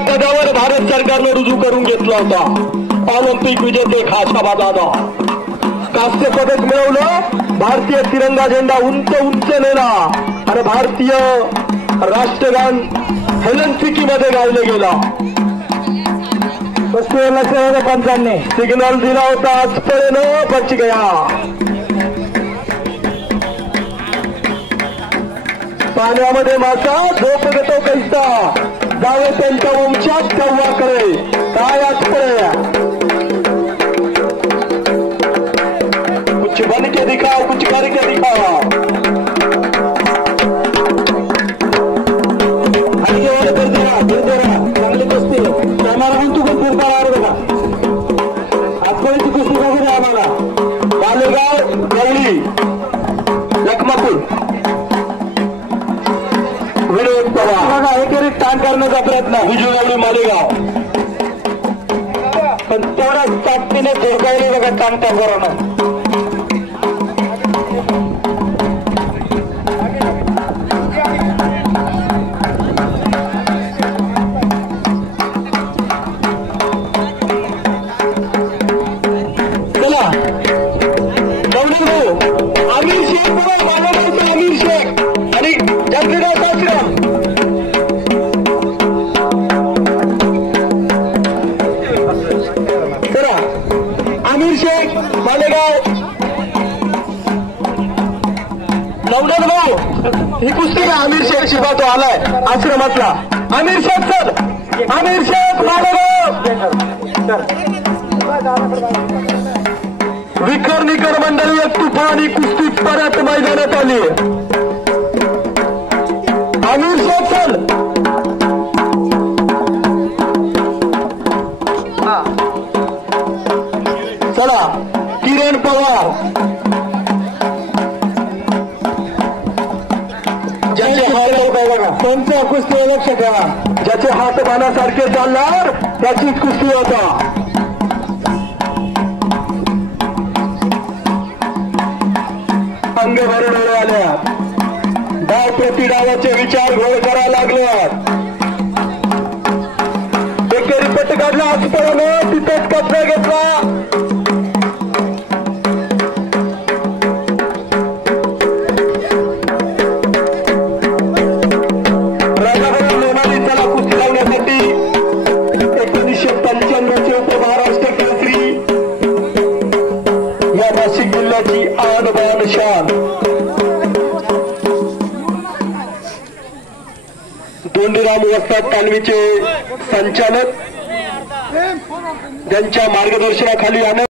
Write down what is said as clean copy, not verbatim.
पदावर भारत सरकारने रुजू करून घेतला होता। ऑलिम्पिक विजेते खाशाबादानं कांस्य पदक मिळवलं। भारतीय तिरंगा झेंडा उंच उंच नेला आणि भारतीय राष्ट्रगान हेलनसिकीमध्ये गायलं गेलं। पंचांनी सिग्नल दिला होता, आजपर्यंत बच गया। पाण्यामध्ये मासा झोप घेतो कैसा, जावे त्यांच्या वंशात कव्वा करे काय आजपर्यंत। कुछ बन के दिखाओ, कुछ करके दिखाओ। चांगली कुस्ती आम्हाला पण तू कुस्ती बघा। आजपर्यंत कुस्ती बघा आम्हाला। मालेगाव गवळी लखमापूर विनोद पवार बघा एकेरी ताण करण्याचा प्रयत्न विजयवाडी मालेगाव, पण तेवढा ताकदीने धोकायला बघा ताणता बरोबर। आमिर शेख बघा, मालेगावचे आमिर शेख आणि जगदीराव सासराम। चला आमिर शेख मालेगाव नवनाथ भाऊ ही कुस्ती का आमिर शेख शिवा तो आलाय आश्रमातला। आमिर शेख सर, आमिर शेख मालेगाव। विखरणीकर मंडळी एक तुफानी कुस्ती परत मैदानात आली। आमिर शेख सर चला, किरण पवार ज्याचे हात त्यांच्या कुस्ती लक्ष ठेवा। ज्याचे हात बाणासारखे चालणार त्याचीच कुस्ती होता। अंग भरून आल्या, डाव प्रति डावाचे विचार घोळ करायला लागले। एकेरी पट काढला, आजपर्यंत तिथेच कब्जा घेतला। चला कुस्ती लावण्यासाठी 1995चे उपमहाराष्ट्र केसरी या नाशिक जिल्ह्याची आन बान शान दोंडीराम वस्ताद तालमीचे संचालक, ज्यांच्या मार्गदर्शनाखाली